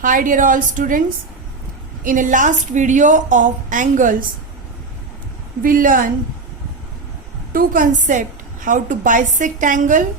Hi dear all students, in a last video of angles, we learn two concepts, how to bisect angle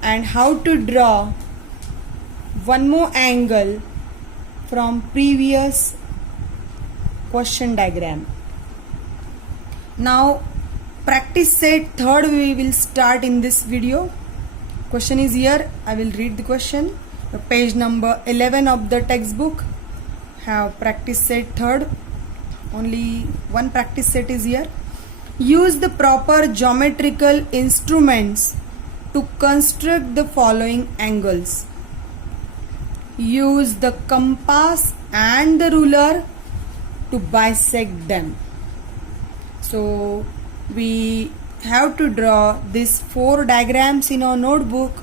and how to draw one more angle from previous question diagram. Now practice set third we will start in this video. Question is here, I will read the question. Page number 11 of the textbook have practice set third. Only one practice set is here. Use the proper geometrical instruments to construct the following angles. Use the compass and the ruler to bisect them. So we have to draw these four diagrams in our notebook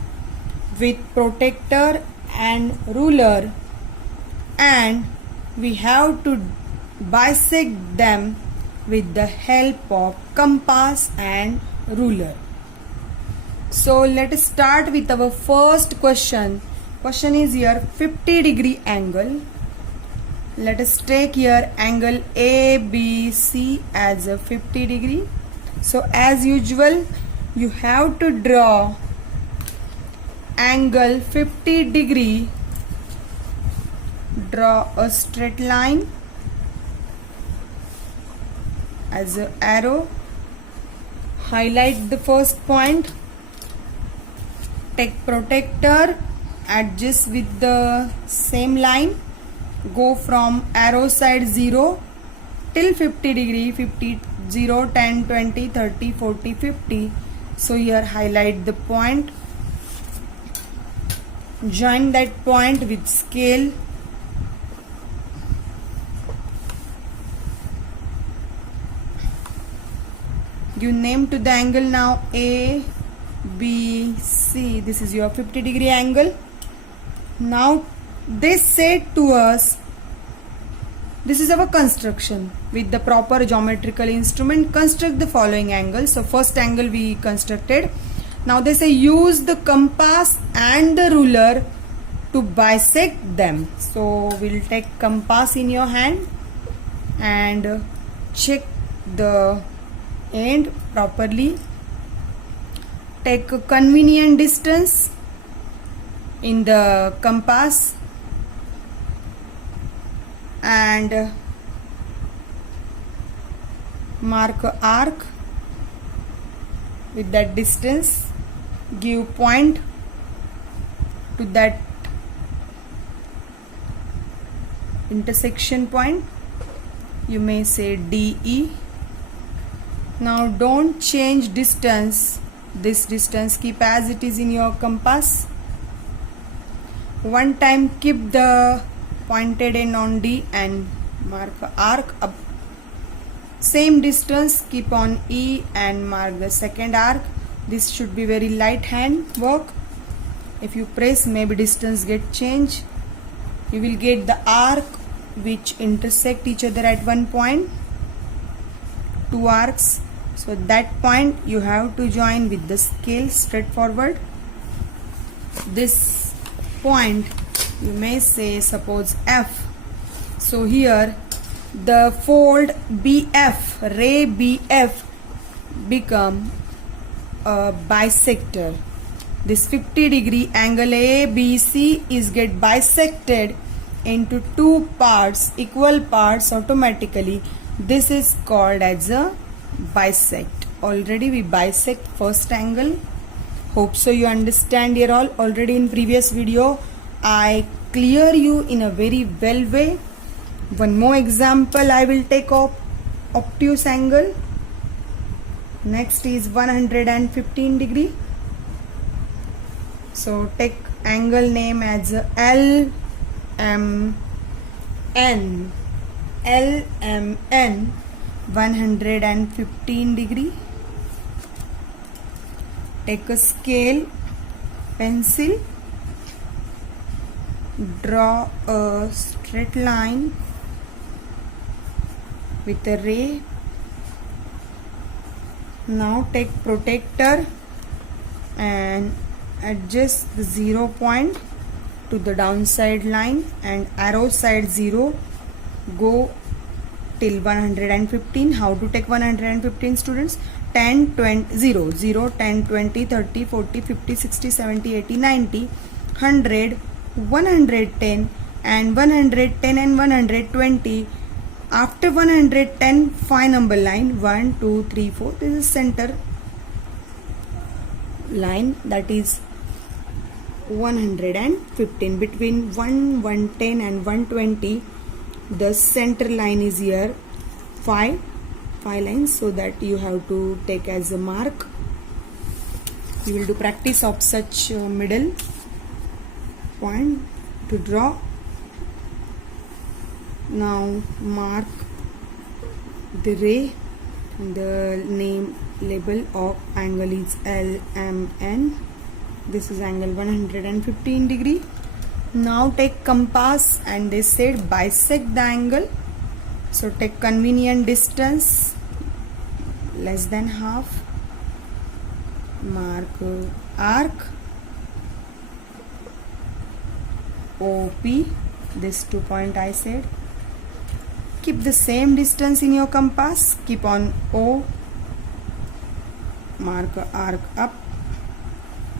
with protractor and ruler, and we have to bisect them with the help of compass and ruler. So let us start with our first question. Question is here 50-degree angle. Let us take here angle ABC as a 50 degree. So as usual you have to draw angle 50 degree. Draw a straight line as an arrow. Highlight the first point. Take protractor, adjust with the same line. Go from arrow side 0 till 50 degree, 50, 0, 10, 20, 30, 40, 50. So here highlight the point. Join that point with scale. Give name to the angle now. A, B, C. This is your 50-degree angle. Now they said to us, this is our construction. With the proper geometrical instrument, construct the following angles. So first angle we constructed. Now they say use the compass and the ruler to bisect them. So we'll take compass in your hand and check the end properly. Take a convenient distance in the compass and mark an arc with that distance. Give point to that intersection point. You may say DE. Now don't change distance. This distance keep as it is in your compass. One time keep the pointed end on D and mark an arc up. Same distance keep on E and mark the second arc. This should be very light hand work. If you press, maybe distance get changed. You will get the arc which intersect each other at one point. Two arcs. So that point you have to join with the scale straightforward. This point you may say suppose F. So here the fold BF, ray BF become a bisector. This 50-degree angle ABC is get bisected into two parts, equal parts automatically. This is called as a bisect. Already we bisect first angle. Hope so you understand here all. Already in previous video I clear you in a very well way. One more example I will take of obtuse angle. Next is 115 degree. So take angle name as LMN. LMN 115 degree. Take a scale, pencil, draw a straight line with a ray. Now take protractor and adjust the 0 point to the downside line and arrow side 0, go till 115. How to take 115, students? 10, 20, 0, 0, 10, 20, 30, 40, 50, 60, 70, 80, 90, 100, 110 and 110 and 120. After 110, 5 number line, 1, 2, 3, 4. This is center line, that is 115. Between 110 and 120, the center line is here, 5 lines, so that you have to take as a mark. You will do practice of such middle point to draw. Now mark the ray, and the name label of angle is LMN. This is angle 115 degree. Now take compass, and they said bisect the angle. So take convenient distance less than half. Mark arc OP. This 2 point I said. Keep the same distance in your compass. Keep on O. Mark arc up.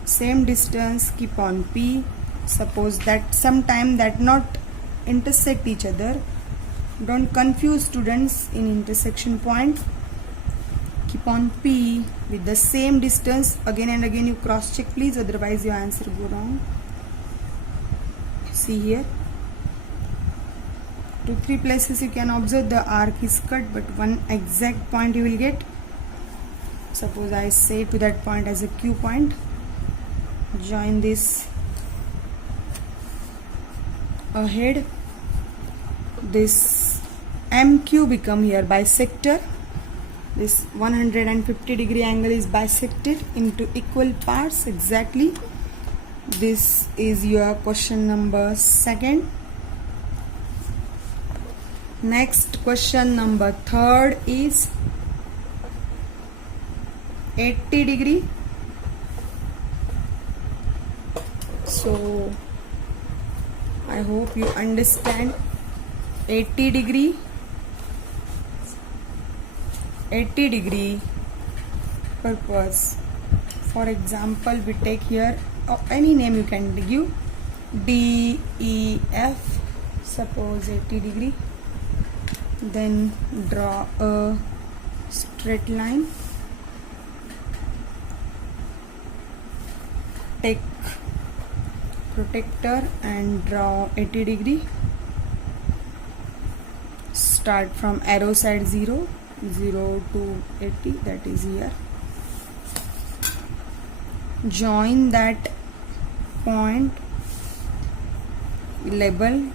Same distance. Keep on P. Suppose that sometime that not intersect each other. Don't confuse students in intersection point. Keep on P with the same distance. Again and again you cross check, please, otherwise your answer go wrong. See here, 2-3 places you can observe the arc is cut, but one exact point you will get. Suppose I say to that point as a Q point. Join this ahead. This MQ become here bisector. This 150 degree angle is bisected into equal parts exactly. This is your question number 2. Next question number 3 is 80 degree. So I hope you understand 80 degree. 80 degree purpose. For example, we take here any name you can give, DEF, suppose 80 degree. Then draw a straight line. Take protector and draw 80 degree. Start from arrow side 0 to 80, that is here. Join that point, label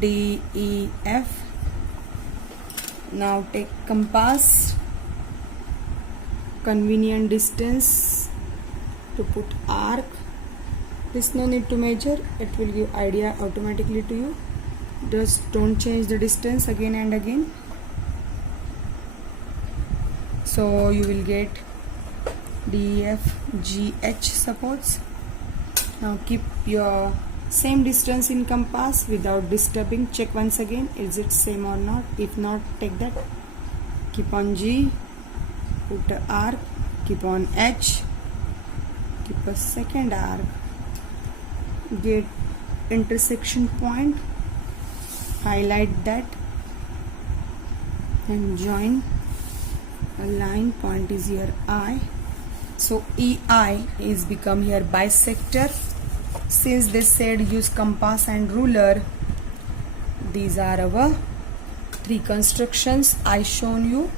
DEF. Now take compass, convenient distance to put arc. This no need to measure, it will give idea automatically to you. Just don't change the distance again and again. So you will get DEF GH suppose. Now keep your same distance in compass without disturbing. Check once again, is it same or not? If not, take that. Keep on G, put a arc, keep on H, keep a second arc, get intersection point, highlight that and join a line. Point is here I. So EI is become here bisector. Since they said use compass and ruler, these are our 3 constructions I shown you.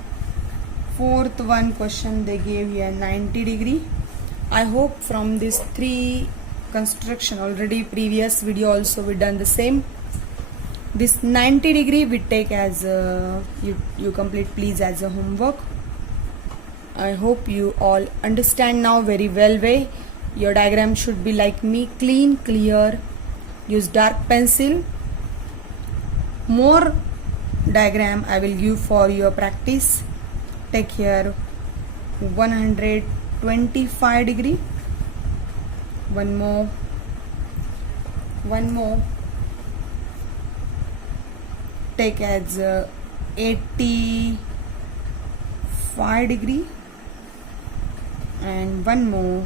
4th one question they gave here 90 degree. I hope from this 3 construction, already previous video also we done the same. This 90 degree we take as you complete please as a homework. I hope you all understand now very well way. Your diagram should be like me, clean, clear. Use dark pencil. More diagram I will give for your practice. Take here 125 degree. One more one more, take as 85 degree, and one more,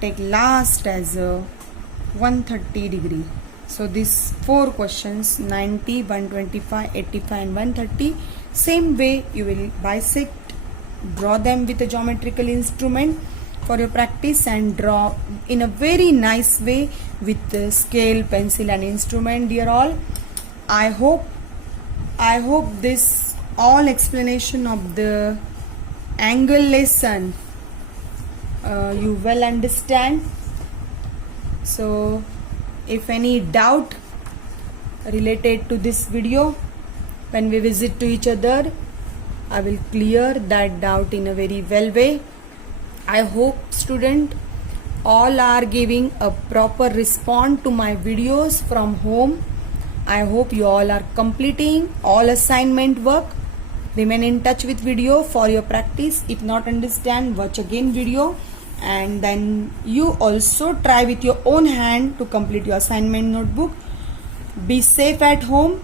take last as 130 degree. So these 4 questions, 90, 125, 85 and 130, same way you will bisect, draw them with a geometrical instrument for your practice, and draw in a very nice way with the scale, pencil and instrument. Dear all, I hope this all explanation of the angle lesson you well understand. So if any doubt related to this video, when we visit to each other, I will clear that doubt in a very well way. I hope student all are giving a proper response to my videos from home. I hope you all are completing all assignment work. Remain in touch with video for your practice. If not understand, watch again video, and then you also try with your own hand to complete your assignment notebook. Be safe at home.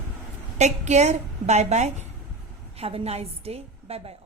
Take care. Bye bye. Have a nice day. Bye bye.